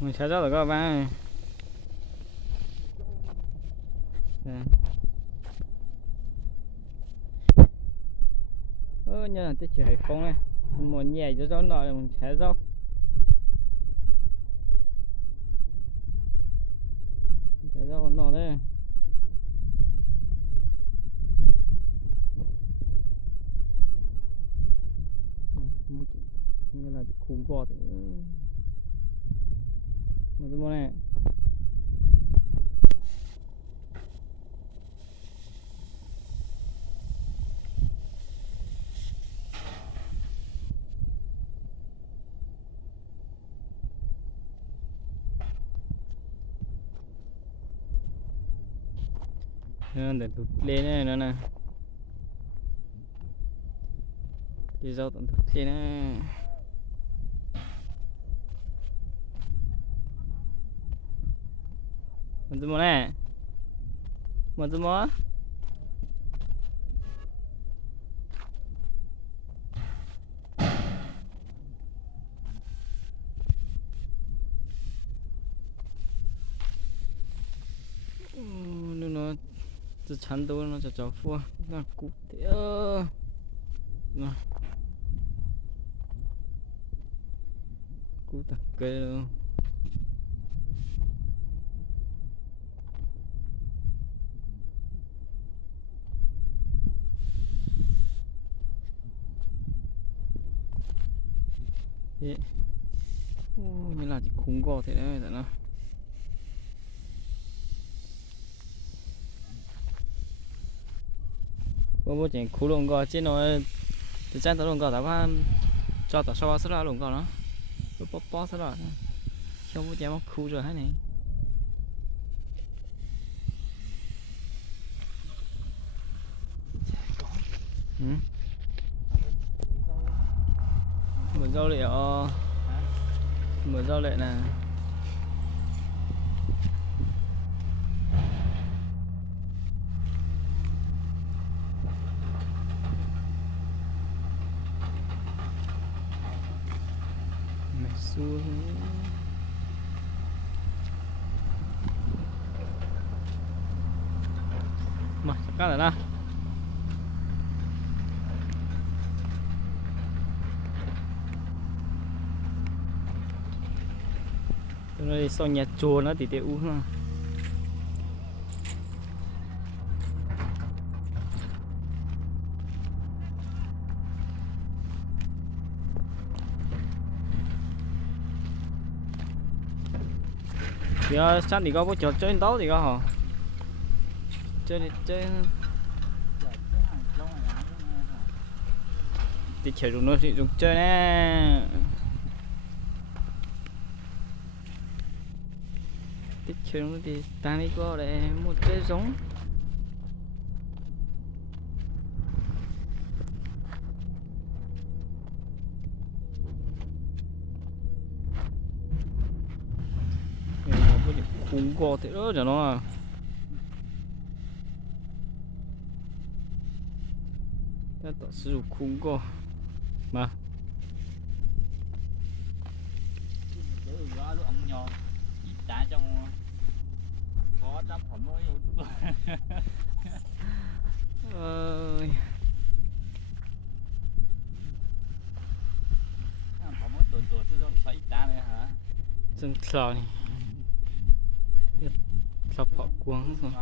Mình sẽ rất là các bạn. Như là cái trời phong này, muốn nhảy cho gió nọ mình sẽ dốc. Sẽ dốc nọ đấy. Như là khủng gọt thì mà cái món này để tụt lên này nữa nè, đi dâu tụt lên này. Mình món này, mình món nó chắn đâu nó cho phua nó cút nữa cút tắc cây luôn. Như là chỉ khủng gò thế đấy nó. Bố chỉ khủng lồng gò trên nó thì chân tao lồng gò tao qua cho tao so sánh ra lồng gò nó bóp bóp sánh ra không có chém khu rồi hả này. Mở rau lệ mở rau lệ nè. Mày xua mà chắc là na rồi sau nhà chùa nó thì tiêu ha. Giờ sáng thì có bố trò chơi đấu thì có hả? Chơi thì chơi dùng nó thì dùng chơi nè. Thì chơi nó thì ta đi có để một cái giống. Khủng gò thế đó cho nó à. Ta tạo sử dụng khủng gò mà dân sòi sập họ cuống rồi.